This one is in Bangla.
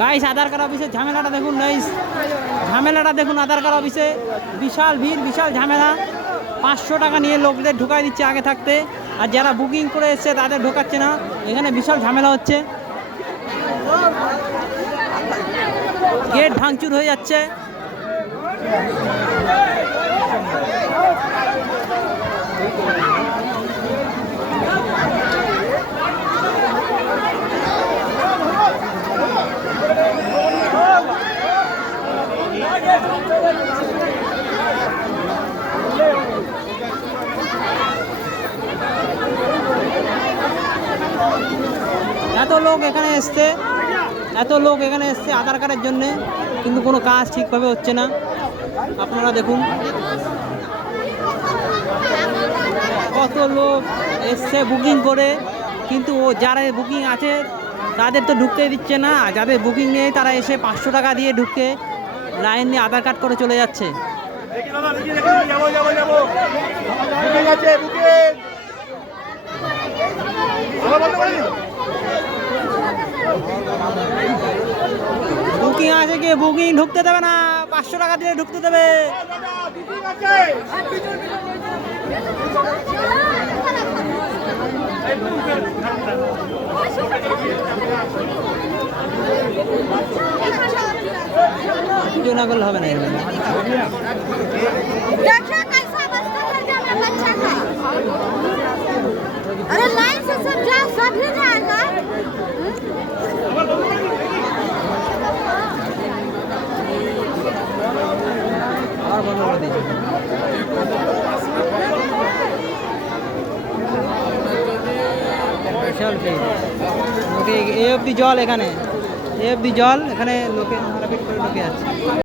গাইস আধার কার্ড অফিসে ঝামেলাটা দেখুন গাইস, ঝামেলাটা দেখুন। আধার কার্ড অফিসে বিশাল ভিড়, বিশাল ঝামেলা। 500 টাকা নিয়ে লোকদের ঢুকাই দিচ্ছে আগে থাকতে, আর যারা বুকিং করে এসছে তাদের ঢোকাচ্ছে না। এখানে বিশাল ঝামেলা হচ্ছে, গেট ভাঙচুর হয়ে যাচ্ছে। এত লোক এখানে এসছে, এত লোক এখানে এসছে আধার কার্ডের জন্যে, কিন্তু কোনো কাজ ঠিকভাবে হচ্ছে না। আপনারা দেখুন কত লোক এসছে বুকিং করে, কিন্তু ও যারা বুকিং আছে তাদের তো ঢুকতে দিচ্ছে না। যাদের বুকিং নেই তারা এসে 500 টাকা দিয়ে ঢুকে লাইন নিয়ে আধার কার্ড করে চলে যাচ্ছে। বুকিং আছে কি? বুকিং ঢুকতে দেবে না, 500 টাকা দিয়ে ঢুকতে দেবে। ভিডিও না করলে হবে না। अरे लाइन से सब जा, सब ही जाएगा। और बंद कर दीजिए। স্পেশাল ট্রেন ওকে, এ অব্দি জল, এখানে এ অব্দি জল, এখানে লোকে মারাপিট করে ঢুকে যাচ্ছে।